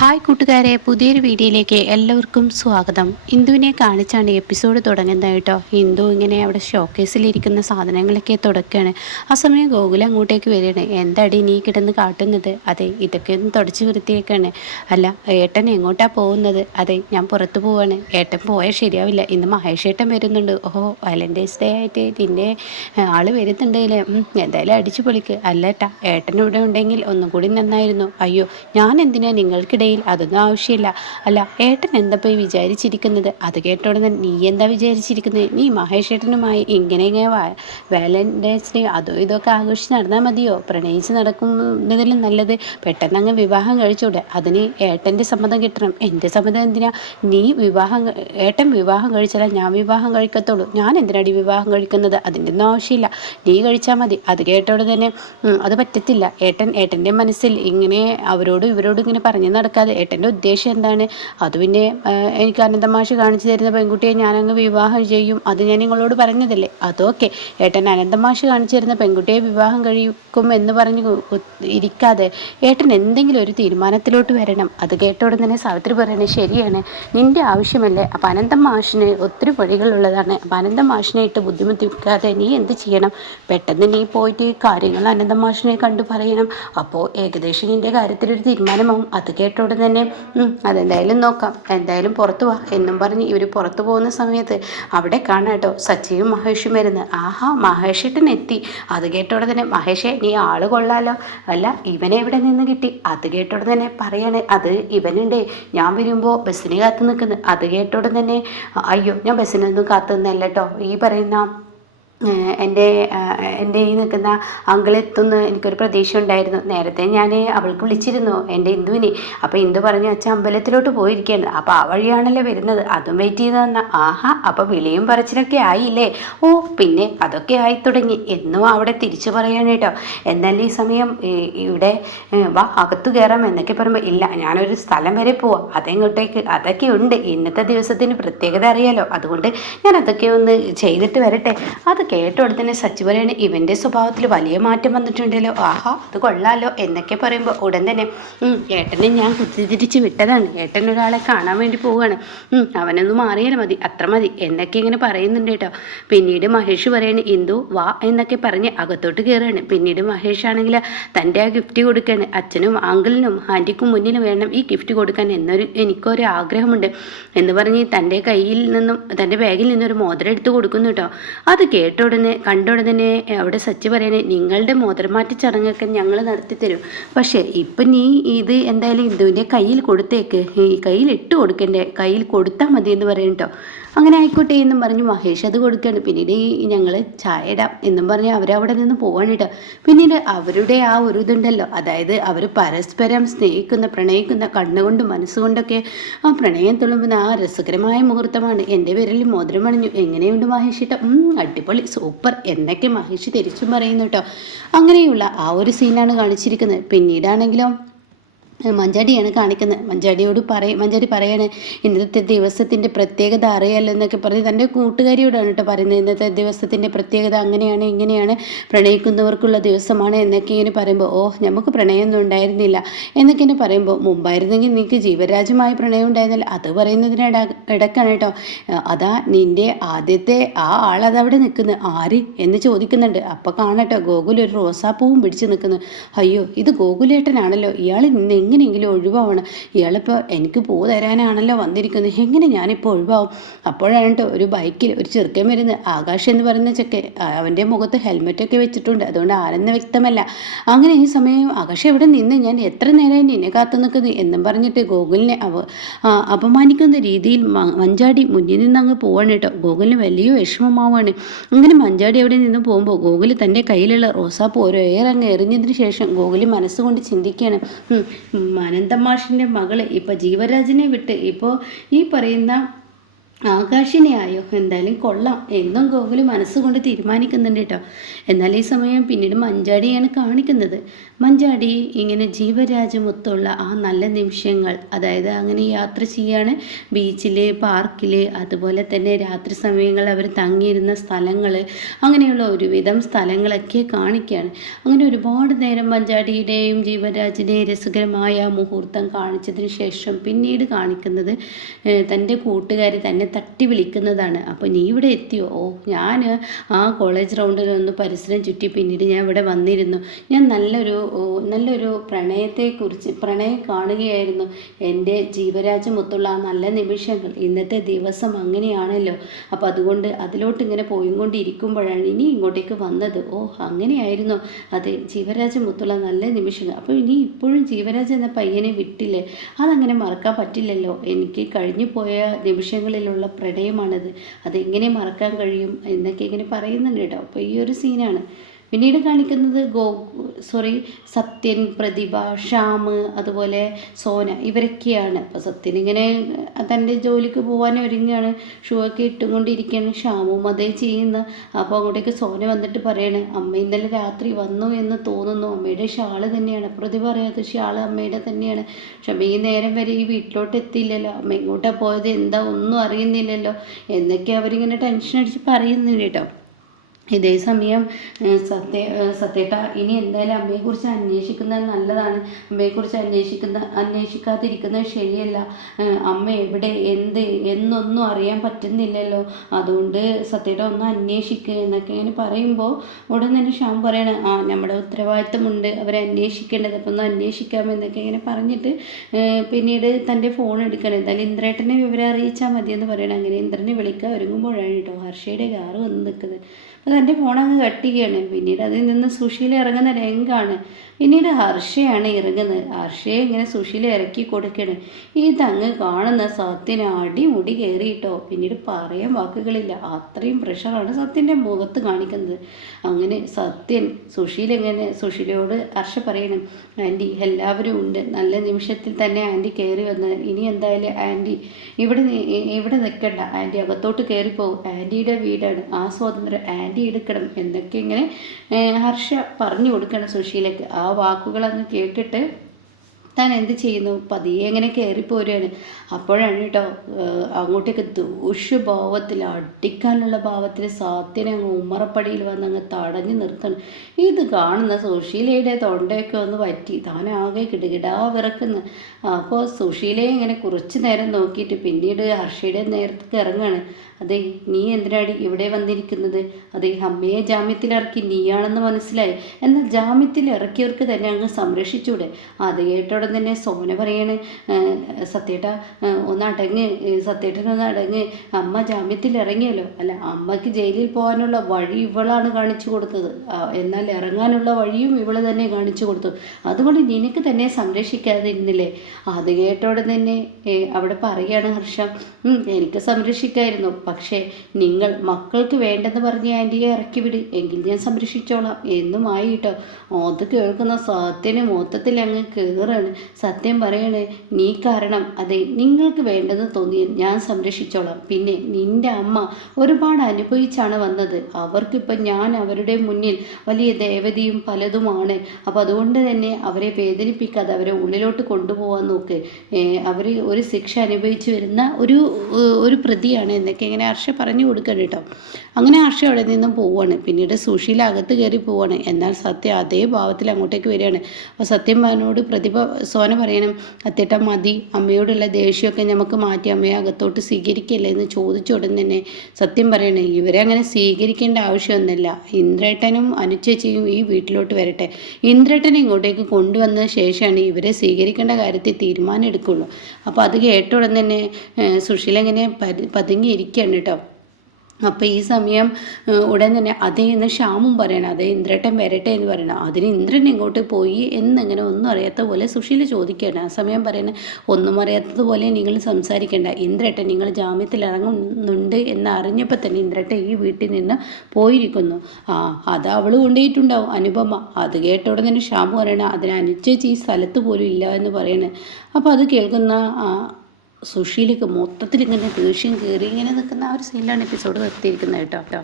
Hi കൂട്ടുകാരെ പുതിയൊരു വീഡിയോയിലേക്ക് എല്ലാവർക്കും സ്വാഗതം. ഇന്ദുവിനെ കാണിച്ചാണ് എപ്പിസോഡ് തുടങ്ങുന്നത് കേട്ടോ. ഇന്ദു ഇങ്ങനെ അവിടെ ഷോക്കേസിലിരിക്കുന്ന സാധനങ്ങളൊക്കെ തുടക്കുകയാണ് ആ സമയം ഗോകുലം അങ്ങോട്ടേക്ക് വരികയാണ്. എന്താടി നീ കിടന്ന് കാട്ടുന്നത്? അതെ ഇതൊക്കെ ഒന്ന് തുടച്ച് വൃത്തിയേക്കാണ്. അല്ല ഏട്ടൻ എങ്ങോട്ടാ പോകുന്നത്? അതെ ഞാൻ പുറത്തു പോവാണ്. ഏട്ടൻ പോയാൽ ശരിയാവില്ല. ഇന്ന് മഹേഷ് ഏട്ടൻ വരുന്നുണ്ട്. ഓഹോ വാലന്റൈൻസ് ഡേ ആയിട്ട് നിന്റെ ആൾ വരുന്നുണ്ടെങ്കിൽ എന്തായാലും അടിച്ചു പൊളിക്ക്. അല്ല ഏട്ടാ ഏട്ടൻ ഇവിടെ ഉണ്ടെങ്കിൽ ഒന്നും കൂടി നന്നായിരുന്നു. അയ്യോ ഞാൻ എന്തിനാ നിങ്ങൾക്കിടയിൽ അതൊന്നും ആവശ്യമില്ല. അല്ല ഏട്ടൻ എന്താ പോയി വിചാരിച്ചിരിക്കുന്നത്? അത് കേട്ടോടെ നീ എന്താ വിചാരിച്ചിരിക്കുന്നത്? നീ മഹേഷ് ഏട്ടനുമായി ഇങ്ങനെ ഇങ്ങനെ വാലന്റൈൻസ് ഡേ അതോ ഇതൊക്കെ ആഘോഷിച്ച് നടന്നാൽ മതിയോ? പ്രണയിച്ച് നടക്കുന്നതിലും നല്ലത്. പെട്ടെന്ന് അങ്ങ് വിവാഹം കഴിച്ചൂടെ. അതിന് ഏട്ടന്റെ സമ്മതം കിട്ടണം. എന്റെ സമ്മതം എന്തിനാ? നീ വിവാഹം ഏട്ടൻ വിവാഹം കഴിച്ചാലേ ഞാൻ വിവാഹം കഴിക്കത്തുള്ളൂ. ഞാൻ എന്തിനാടി വിവാഹം കഴിക്കുന്നത്? അതിന്റെ ഒന്നും ആവശ്യമില്ല. നീ കഴിച്ചാൽ മതി. അത് കേട്ടോടെ തന്നെ അത് പറ്റത്തില്ല. ഏട്ടൻ ഏട്ടന്റെ മനസ്സിൽ ഇങ്ങനെ അവരോടും ഇവരോടും ഇങ്ങനെ പറഞ്ഞു നടക്കാതെ ഏട്ടന്റെ ഉദ്ദേശം എന്താണ്? അത് പിന്നെ എനിക്ക് അനന്തമാഷ് കാണിച്ചു തരുന്ന പെൺകുട്ടിയെ ഞാനങ്ങ് വിവാഹം ചെയ്യും. അത് ഞാൻ നിങ്ങളോട് പറഞ്ഞതല്ലേ? അതൊക്കെ ഏട്ടൻ അനന്തമാഷ് കാണിച്ചു തരുന്ന പെൺകുട്ടിയെ വിവാഹം കഴിക്കും എന്ന് പറഞ്ഞ് ഇരിക്കാതെ ഏട്ടൻ എന്തെങ്കിലും ഒരു തീരുമാനത്തിലോട്ട് വരണം. അത് കേട്ടോടെ തന്നെ സാവിത്രി പറയണേ ശരിയാണ്. നിന്റെ ആവശ്യമല്ലേ? അപ്പം അനന്തം മാഷിന് ഒത്തിരി വഴികളുള്ളതാണ് അപ്പം അനന്തം മാഷിനെ ഇട്ട് ബുദ്ധിമുട്ടിക്കാതെ നീ എന്ത് ചെയ്യണം? പെട്ടെന്ന് നീ പോയിട്ട് കാര്യങ്ങൾ അനന്തം മാഷിനെ കണ്ടു പറയണം. അപ്പോൾ ഏകദേശം നിന്റെ കാര്യത്തിലൊരു തീരുമാനമാവും. അത് കേട്ടോടെ തന്നെ. അതെന്തായാലും നോക്കാം. എന്തായാലും പുറത്തു വാ എന്നും പറഞ്ഞ് ഇവർ പുറത്തു പോകുന്ന സമയത്ത് അവിടെ കാണാം കേട്ടോ. സച്ചിയും മഹേഷും വരുന്നത്. ആഹാ മഹേഷേട്ടൻ എത്തി. അത് കേട്ടോടെ തന്നെ മഹേഷേ നീ ആൾ കൊള്ളാലോ. അല്ല ഇവനെ എവിടെ നിന്ന് കിട്ടി? അത് കേട്ടോടെ തന്നെ പറയാണ്. അത് ഇവനുണ്ട് ഞാൻ വരുമ്പോൾ ബസ്സിന് കാത്തു നിൽക്കുന്നു. അത് കേട്ടോടെ തന്നെ അയ്യോ ഞാൻ ബസ്സിനൊന്നും കാത്തു നിന്നല്ല കേട്ടോ. ഈ പറയുന്ന എന്റെ എന്റെ ഈ നിൽക്കുന്ന അങ്കിൾ എത്തുമെന്ന് എനിക്കൊരു പ്രതീക്ഷ ഉണ്ടായിരുന്നു നേരത്തെ ഞാൻ അവൾക്ക് വിളിച്ചിരുന്നു എന്റെ ഇന്ദുവിനെ. അപ്പോൾ ഇന്ദു പറഞ്ഞു അച്ഛൻ അമ്പലത്തിലോട്ട് പോയിരിക്കുകയാണ്. അപ്പോൾ ആ വഴിയാണല്ലോ വരുന്നത്. അതും വെയിറ്റ് ചെയ്ത് തന്ന ആഹാ അപ്പോൾ വിളിയും പറച്ചിലൊക്കെ ആയില്ലേ? ഓ പിന്നെ അതൊക്കെ ആയി തുടങ്ങി. എന്നും അവിടെ തിരിച്ചു പറയാണ് കേട്ടോ. എന്നാൽ ഈ സമയം ഇവിടെ വാ അകത്തു കയറാം എന്നൊക്കെ പറയുമ്പോൾ ഇല്ല ഞാനൊരു സ്ഥലം വരെ പോവാം. അതെങ്ങോട്ടേക്ക്? അതൊക്കെ ഉണ്ട്. ഇന്നത്തെ ദിവസത്തിന് പ്രത്യേകത അറിയാലോ. അതുകൊണ്ട് ഞാൻ അതൊക്കെ ഒന്ന് ചെയ്തിട്ട് വരട്ടെ. അത് കേട്ട ഉടനെ സച്ചി പറയാണ് ഇവന്റെ സ്വഭാവത്തിൽ വലിയ മാറ്റം വന്നിട്ടുണ്ടല്ലോ. ആഹാ അത് കൊള്ളാലോ എന്നൊക്കെ പറയുമ്പോൾ ഉടൻ തന്നെ "ഉം, ഏട്ടനെ ഞാൻ കുത്തിരിച്ച് വിട്ടതാണ്. ഏട്ടൻ ഒരാളെ കാണാൻ വേണ്ടി പോവുകയാണ്. അവനൊന്ന് മാറിയാൽ മതി അത്ര മതി എന്നൊക്കെ ഇങ്ങനെ പറയുന്നുണ്ട് കേട്ടോ. പിന്നീട് മഹേഷ് പറയാണ് ഇന്ദു വാ എന്നൊക്കെ പറഞ്ഞ് അകത്തോട്ട് കയറുകയാണ് പിന്നീട് മഹേഷ് ആണെങ്കിൽ തന്റെ ആ ഗിഫ്റ്റ് കൊടുക്കുകയാണ്. അച്ഛനും അങ്കിളിനും ആന്റിക്കും മുന്നിൽ വേണം ഈ ഗിഫ്റ്റ് കൊടുക്കാൻ എന്നൊരു എനിക്കൊരു ആഗ്രഹമുണ്ട് എന്ന് പറഞ്ഞ് തന്റെ കയ്യിൽ നിന്നും തന്റെ ബാഗിൽ നിന്നൊരു മോതിരം എടുത്ത് കൊടുക്കുന്നു കേട്ടോ. അത് കേട്ട ഉടനെ കണ്ട ഉടനെ അവിടെ സച്ച് പറയണേ നിങ്ങളുടെ മോതിരമാറ്റ ചടങ്ങൊക്കെ ഞങ്ങൾ നടത്തി തരും പക്ഷേ ഇപ്പം നീ ഇത് എന്തായാലും ഇന്ദുവിന്റെ കയ്യിൽ കൊടുത്തേക്ക്. ഈ കയ്യിൽ ഇട്ട് കൊടുക്കണ്ടേ? കയ്യിൽ കൊടുത്താൽ മതി എന്ന് പറയും കേട്ടോ അങ്ങനെ ആയിക്കോട്ടെ എന്നും പറഞ്ഞു മഹേഷ് അത് കൊടുക്കുകയാണ്. പിന്നീട് ഞങ്ങൾ ചായ ഇടാം എന്നും പറഞ്ഞ് അവരവിടെ നിന്ന് പോവാണ് കേട്ടോ പിന്നീട് അവരുടെ ആ ഒരു ഇതുണ്ടല്ലോ. അതായത് അവർ പരസ്പരം സ്നേഹിക്കുന്ന പ്രണയിക്കുന്ന കണ്ണുകൊണ്ട് മനസ്സുകൊണ്ടൊക്കെ ആ പ്രണയം തുളുമ്പുന്ന ആ രസകരമായ മുഹൂർത്തമാണ്. എന്റെ പേരിൽ മോതിരം അണിഞ്ഞു. എങ്ങനെയുണ്ട് മഹേഷ് ഇട്ട അടിപൊളി. സൂപ്പർ. എന്നൊക്കെ മഹേഷ് തിരിച്ചും പറയുന്നു കേട്ടോ. അങ്ങനെയുള്ള ആ ഒരു സീനാണ് കാണിച്ചിരിക്കുന്നത്. പിന്നീടാണെങ്കിലോ? മഞ്ചാടിയാണ് കാണിക്കുന്നത്. മഞ്ചാടിയോട് പറയും മഞ്ചാടി പറയാണ് ഇന്നത്തെ ദിവസത്തിന്റെ പ്രത്യേകത അറിയാലോ എന്നൊക്കെ പറഞ്ഞ് തന്റെ കൂട്ടുകാരിയോടാണ് കേട്ടോ പറയുന്നത്. ഇന്നത്തെ ദിവസത്തിന്റെ പ്രത്യേകത അങ്ങനെയാണ് ഇങ്ങനെയാണ് പ്രണയിക്കുന്നവർക്കുള്ള ദിവസമാണ് എന്നൊക്കെ ഇങ്ങനെ പറയുമ്പോൾ ഓ നമുക്ക് പ്രണയമൊന്നും ഉണ്ടായിരുന്നില്ല എന്നൊക്കെ ഇങ്ങനെ പറയുമ്പോൾ മുമ്പായിരുന്നെങ്കിൽ നിനക്ക് ജീവരാജുമായി പ്രണയം ഉണ്ടായിരുന്നില്ല. അത് പറയുന്നതിന് ഇട ഇടക്കാണ് കേട്ടോ അതാ നിന്റെ ആദ്യത്തെ ആ ആളതവിടെ നിൽക്കുന്നു. ആര്? എന്ന് ചോദിക്കുന്നുണ്ട്. അപ്പോൾ കാണട്ടോ ഗോകുൽ ഒരു റോസാപ്പൂവും പിടിച്ച് നിൽക്കുന്നു. അയ്യോ ഇത് ഗോകുലേട്ടനാണല്ലോ. ഇയാൾ എങ്ങനെയെങ്കിലും ഒഴിവാവണം. ഇയാളിപ്പോൾ എനിക്ക് പൂ തരാനാണല്ലോ വന്നിരിക്കുന്നത്. എങ്ങനെ ഞാനിപ്പോൾ ഒഴിവാവും? അപ്പോഴാണ് കേട്ടോ ഒരു ബൈക്കിൽ ഒരു ചെറുക്കൻ വരുന്നത്. ആകാശ് എന്ന് പറയുന്ന ചെക്കൻ അവന്റെ മുഖത്ത് ഹെൽമെറ്റൊക്കെ വെച്ചിട്ടുണ്ട്. അതുകൊണ്ട് ആരെന്ന് വ്യക്തമല്ല. അങ്ങനെ ഈ സമയം ആകാശ് എവിടെ നിന്ന്? ഞാൻ എത്ര നേരമായി നിന്നെ കാത്തു നിൽക്കുന്നത് എന്നും പറഞ്ഞിട്ട് ഗോകുലിനെ അവ അപമാനിക്കുന്ന രീതിയിൽ മഞ്ചാടി മുന്നിൽ നിന്ന് അങ്ങ് പോവാണ് കേട്ടോ. ഗോകുലിന് വലിയ വിഷമമാവാണ്. അങ്ങനെ മഞ്ചാടി അവിടെ നിന്ന് പോകുമ്പോൾ ഗോകുലി തന്റെ കയ്യിലുള്ള റോസാപ്പൂ ഓരോ ഏറങ്ങ് എറിഞ്ഞതിന് ശേഷം ഗോകുലി മനസ്സുകൊണ്ട് ചിന്തിക്കുകയാണ്. "ഉം, ഉം, അനന്തമാഷിന്റെ മകൾ ഇപ്പോൾ ജീവരാജിനെ വിട്ട് ഇപ്പോൾ ഈ പറയുന്ന ആകാശിനെ ആയോ എന്തായാലും കൊള്ളാം. എന്നും ഗോകുൽ മനസ്സുകൊണ്ട് തീരുമാനിക്കുന്നുണ്ട് കേട്ടോ എന്നാൽ ഈ സമയം പിന്നീട് മഞ്ചാടിയാണ് കാണിക്കുന്നത്. മഞ്ചാടി ഇങ്ങനെ ജീവരാജമൊത്തുള്ള ആ നല്ല നിമിഷങ്ങൾ അതായത് അങ്ങനെ യാത്ര ചെയ്യാണ് ബീച്ചിൽ പാർക്കിൽ അതുപോലെ തന്നെ രാത്രി സമയങ്ങൾ അവർ തങ്ങിയിരുന്ന സ്ഥലങ്ങൾ അങ്ങനെയുള്ള ഒരുവിധം സ്ഥലങ്ങളൊക്കെ കാണിക്കുകയാണ് അങ്ങനെ ഒരുപാട് നേരം മഞ്ചാടിയുടെയും ജീവരാജിന്റെയും രസകരമായ മുഹൂർത്തം കാണിച്ചതിന് ശേഷം പിന്നീട് കാണിക്കുന്നത് തന്റെ കൂട്ടുകാർ തന്നെ തട്ടി വിളിക്കുന്നതാണ്. അപ്പോൾ നീ ഇവിടെ എത്തിയോ? ഓ ഞാൻ ആ കോളേജ് റൗണ്ടിലൊന്ന് പരിസരം ചുറ്റി പിന്നീട് ഞാൻ ഇവിടെ വന്നിരുന്നു. ഞാൻ നല്ലൊരു നല്ലൊരു പ്രണയത്തെക്കുറിച്ച് പ്രണയം കാണുകയായിരുന്നു. എന്റെ ജീവരാജ്യമൊത്തുള്ള ആ നല്ല നിമിഷങ്ങൾ ഇന്നത്തെ ദിവസം അങ്ങനെയാണല്ലോ. അപ്പോൾ അതുകൊണ്ട് അതിലോട്ട് ഇങ്ങനെ പോയിക്കൊണ്ടിരിക്കുമ്പോഴാണ് ഇനി ഇങ്ങോട്ടേക്ക് വന്നത്. ഓ അങ്ങനെയായിരുന്നു. അതെ ജീവരാജ്യമൊത്തുള്ള നല്ല നിമിഷങ്ങൾ. അപ്പോൾ ഇനി ഇപ്പോഴും ജീവരാജ് എന്ന പയ്യനെ വിട്ടില്ലേ? അതങ്ങനെ മറക്കാൻ പറ്റില്ലല്ലോ. എനിക്ക് കഴിഞ്ഞു പോയ നിമിഷങ്ങളിലുള്ള തമ്മിലുള്ള പ്രണയമാണത്. അതെങ്ങനെ മറക്കാൻ കഴിയും എന്നൊക്കെ ഇങ്ങനെ പറയുന്നുണ്ട് കേട്ടോ. അപ്പോൾ ഈ ഒരു സീനാണ് പിന്നീട് കാണിക്കുന്നത് ഗോ സോറി സത്യൻ പ്രതിഭ ഷ്യാമ് അതുപോലെ സോന ഇവരൊക്കെയാണ്. അപ്പോൾ സത്യൻ ഇങ്ങനെ തന്റെ ജോലിക്ക് പോകാൻ ഒരുങ്ങുകയാണ്. ഷൂ ഒക്കെ ഇട്ടുകൊണ്ടിരിക്കുകയാണ്. ഷ്യാമും അതേ ചെയ്യുന്ന. അപ്പോൾ അങ്ങോട്ടേക്ക് സോന വന്നിട്ട് പറയാണ് അമ്മ ഇന്നലെ രാത്രി വന്നു എന്ന് തോന്നുന്നു. അമ്മയുടെ ഷാൾ തന്നെയാണ്. പ്രതിഭ അറിയാത്ത ഷാൾ അമ്മയുടെ തന്നെയാണ്. ക്ഷമ ഈ നേരം വരെ ഈ വീട്ടിലോട്ട് എത്തിയില്ലല്ലോ. അമ്മ എങ്ങോട്ടാണ് പോയത്? എന്താ? ഒന്നും അറിയുന്നില്ലല്ലോ. എന്നൊക്കെ അവരിങ്ങനെ ടെൻഷൻ അടിച്ച് പറയുന്നുണ്ട് കേട്ടോ. ഇതേ സമയം സത്യ സത്യേട്ട ഇനി എന്തായാലും അമ്മയെക്കുറിച്ച് അന്വേഷിക്കുന്നത് നല്ലതാണ്. അമ്മയെക്കുറിച്ച് അന്വേഷിക്കുന്ന അന്വേഷിക്കാതിരിക്കുന്നത് ശരിയല്ല. അമ്മ എവിടെ എന്ത് എന്നൊന്നും അറിയാൻ പറ്റുന്നില്ലല്ലോ. അതുകൊണ്ട് സത്യേട്ട ഒന്ന് അന്വേഷിക്കുക എന്നൊക്കെ ഇങ്ങനെ പറയുമ്പോൾ ഉടൻ തന്നെ ഷാം പറയണ ആ നമ്മുടെ ഉത്തരവാദിത്തമുണ്ട്. അവരെ അന്വേഷിക്കേണ്ടത്. അപ്പം ഒന്ന് അന്വേഷിക്കാമെന്നൊക്കെ ഇങ്ങനെ പറഞ്ഞിട്ട് പിന്നീട് തന്റെ ഫോൺ എടുക്കണം. എന്തായാലും ഇന്ദ്രേട്ടനെ വിവരം അറിയിച്ചാൽ മതിയെന്ന് പറയണം. അങ്ങനെ ഇന്ദ്രനെ വിളിക്കാൻ ഒരുങ്ങുമ്പോഴാണ് കേട്ടോ ഹർഷയുടെ കാറ് വന്ന് നിൽക്കുന്നത്. അത് എന്റെ ഫോൺ അങ്ങ് കട്ട് ചെയ്യുകയാണ്. പിന്നീട് അതിൽ നിന്ന് സുശീല ഇറങ്ങുന്ന രംഗാണ്. പിന്നീട് ഹർഷയാണ് ഇറങ്ങുന്നത്. ഹർഷയെ ഇങ്ങനെ സുശീല ഇറക്കി കൊടുക്കുകയാണ്. ഇതങ്ങ് കാണുന്ന സത്യന് അടിമുടി കയറിയിട്ടോ? പിന്നീട് പറയാൻ വാക്കുകളില്ല. അത്രയും പ്രഷറാണ് സത്യന്റെ മുഖത്ത് കാണിക്കുന്നത്. അങ്ങനെ സത്യൻ സുശീല ഇങ്ങനെ സുശീലയോട് ഹർഷ പറയണം ആന്റി എല്ലാവരും ഉണ്ട്. നല്ല നിമിഷത്തിൽ തന്നെ ആന്റി കയറി വന്നത് ഇനി എന്തായാലും ആന്റി ഇവിടെ ഇവിടെ നിൽക്കണ്ട. ആന്റി അകത്തോട്ട് കയറിപ്പോകും. ആന്റിയുടെ വീടാണ്. ആ സ്വാതന്ത്ര്യം ആന്റി എടുക്കണം എന്നൊക്കെ ഇങ്ങനെ ഹർഷ പറഞ്ഞു കൊടുക്കണം സുശീലയ്ക്ക്. ആ വാക്കുകളങ്ങ് കേട്ടിട്ട് താൻ എന്ത് ചെയ്യുന്നു? പതിയെ എങ്ങനെ കയറിപ്പോരുകയാണ്. അപ്പോഴാണ് കേട്ടോ അങ്ങോട്ടേക്ക് ദൂഷ്യഭാവത്തിൽ അടിക്കാനുള്ള ഭാവത്തിൽ സാത്യനെ അങ്ങ് ഉമ്മറപ്പടിയിൽ വന്ന് അങ്ങ് തടഞ്ഞു നിർത്തണം. ഇത് കാണുന്ന സുശീലയുടെ തൊണ്ടയൊക്കെ ഒന്ന് പറ്റി ആകെ കിടുകിടാ വിറക്കുന്ന. അപ്പോൾ സുശീലയെ ഇങ്ങനെ കുറച്ച് നേരം നോക്കിയിട്ട് പിന്നീട് ഹർഷയുടെ നേരത്തേക്ക് ഇറങ്ങുകയാണ്. അതെ നീ എന്തിനാടി ഇവിടെ വന്നിരിക്കുന്നത്? അതെ അമ്മയെ ജാമ്യത്തിലിറക്കി നീയാണെന്ന് മനസ്സിലായി. എന്നാൽ ജാമ്യത്തിൽ ഇറക്കിയവർക്ക് തന്നെ അങ്ങ് സംരക്ഷിച്ചൂടെ? അത് കേട്ടോടെ തന്നെ സോന പറയാണ്. സത്യേട്ട ഒന്ന് അടങ്ങ്. സത്യേട്ടനൊന്ന് അടങ്ങ്. അമ്മ ജാമ്യത്തിൽ ഇറങ്ങിയല്ലോ. അല്ല അമ്മയ്ക്ക് ജയിലിൽ പോകാനുള്ള വഴി ഇവളാണ് കാണിച്ചു കൊടുത്തത്. എന്നാൽ ഇറങ്ങാനുള്ള വഴിയും ഇവൾ തന്നെ കാണിച്ചു കൊടുത്തു. അതുകൊണ്ട് നിനക്ക് തന്നെ സംരക്ഷിക്കാതെ ഇരുന്നില്ലേ അത് കേട്ടോടെ തന്നെ അവിടെ പറയാണ് ഹർഷം. എനിക്ക് സംരക്ഷിക്കായിരുന്നു. പക്ഷേ നിങ്ങൾ മക്കൾക്ക് വേണ്ടെന്ന് പറഞ്ഞ് ആന്റിയെ ഇറക്കി വിട്. എങ്കിൽ ഞാൻ സംരക്ഷിച്ചോളാം. എന്നുമായി കേട്ടോ അത് കേൾക്കുന്ന സത്യന് മൊത്തത്തിൽ അങ്ങ് കയറാണ് സത്യം പറയണേ നീ കാരണം അതെ നിങ്ങൾക്ക് വേണ്ടെന്ന് തോന്നിയ ഞാൻ സംരക്ഷിച്ചോളാം. പിന്നെ നിന്റെ അമ്മ ഒരുപാട് അനുഭവിച്ചാണ് വന്നത്. അവർക്കിപ്പം ഞാൻ അവരുടെ മുന്നിൽ വലിയ ദേവതയും പലതുമാണ്. അപ്പോൾ അതുകൊണ്ട് തന്നെ അവരെ വേദനിപ്പിക്കാതെ അവരെ ഉള്ളിലോട്ട് കൊണ്ടുപോകാൻ നോക്ക്. അവർ ഒരു ശിക്ഷ അനുഭവിച്ചു വരുന്ന ഒരു ഒരു പ്രതിയാണ് എന്നൊക്കെ ഇങ്ങനെ ഹർഷ പറഞ്ഞു കൊടുക്കണം കേട്ടോ അങ്ങനെ ഹർഷ അവിടെ നിന്നും പോവുകയാണ് പിന്നീട് സുശീല അകത്ത് കയറി പോവുകയാണ് എന്നാൽ സത്യം അതേ ഭാവത്തിൽ അങ്ങോട്ടേക്ക് വരികയാണ്. അപ്പോൾ സത്യം പറഞ്ഞോട് പ്രതിഭ സോന പറയണം അത്തേട്ട മതി. അമ്മയോടുള്ള ദേഷ്യമൊക്കെ നമുക്ക് മാറ്റി അമ്മയെ അകത്തോട്ട് സ്വീകരിക്കല്ലേ? എന്ന് ചോദിച്ച ഉടൻ തന്നെ സത്യം പറയണേ ഇവരെ അങ്ങനെ സ്വീകരിക്കേണ്ട ആവശ്യമൊന്നുമില്ല. ഇന്ദ്രേട്ടനും അനുചേച്ചിയും ഈ വീട്ടിലോട്ട് വരട്ടെ. ഇന്ദ്രേട്ടനെ ഇങ്ങോട്ടേക്ക് കൊണ്ടുവന്ന ശേഷമാണ് ഇവരെ സ്വീകരിക്കേണ്ട കാര്യത്തിൽ തീരുമാനം എടുക്കുള്ളൂ. അപ്പോൾ അത് കേട്ട ഉടൻ തന്നെ സുശീല ഇങ്ങനെ പതുങ്ങിയിരിക്കുകയാണ് കേട്ടോ അപ്പോൾ ഈ സമയം ഉടൻ തന്നെ അതേ എന്ന് ശ്യാമും പറയണം അതേ ഇന്ദ്രട്ടൻ വരട്ടെ എന്ന് പറയണം. അതിന് ഇന്ദ്രൻ ഇങ്ങോട്ട് പോയി എന്നിങ്ങനെ ഒന്നും അറിയാത്ത പോലെ സുശീല ചോദിക്കുകയാണ്. ആ സമയം പറയുന്നത് ഒന്നും അറിയാത്തതുപോലെ നിങ്ങൾ സംസാരിക്കേണ്ട. ഇന്ദ്രട്ടൻ നിങ്ങൾ ജാമ്യത്തിൽ ഇറങ്ങുന്നുണ്ട് എന്ന് അറിഞ്ഞപ്പോൾ തന്നെ ഇന്ദ്രട്ടൻ ഈ വീട്ടിൽ നിന്ന് പോയിരിക്കുന്നു. ആ അത് അവൾ കൊണ്ടുപോയിട്ടുണ്ടാവും അനുപമ. അത് കേട്ട ഉടൻ തന്നെ ശ്യാമു പറയണം അതിന് അനുചേച്ചി ഈ സ്ഥലത്ത് പോലും ഇല്ല എന്ന് പറയണേ. അപ്പോൾ അത് കേൾക്കുന്ന സുഷീലേക്ക് മൊത്തത്തിൽ ഇങ്ങനെ ദേഷ്യം കയറി ഇങ്ങനെ നിൽക്കുന്ന ആ ഒരു സീനിലാണ് എപ്പിസോഡ് നിർത്തിയിരിക്കുന്നത് കേട്ടോ.